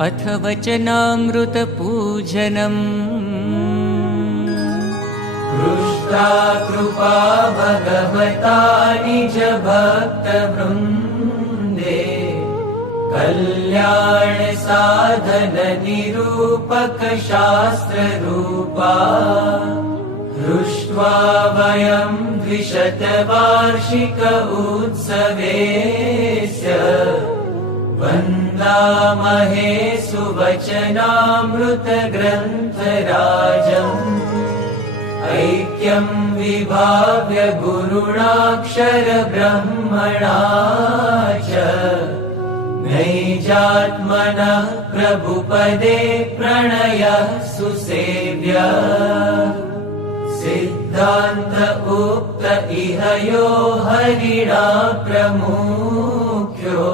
अथ वचनामृतपूजनम्। पृष्टा कृपा भगवता निजभक्तवृन्दे, कल्याण साधन निरूपक शास्त्ररूपा। दृष्ट्वा वयं द्विशतवार्षिक उत्सवेस्य, वन्दामहे सुवचनामृत ग्रन्थराजम्। ऐक्यं विभाव्य गुरुणाक्षर ब्रह्मणा च, नैजात्मनः प्रभुपदे प्रणयः सुसेव्यः। सिद्धान्त उक्त इह यो हरिणा प्रमुख्यो,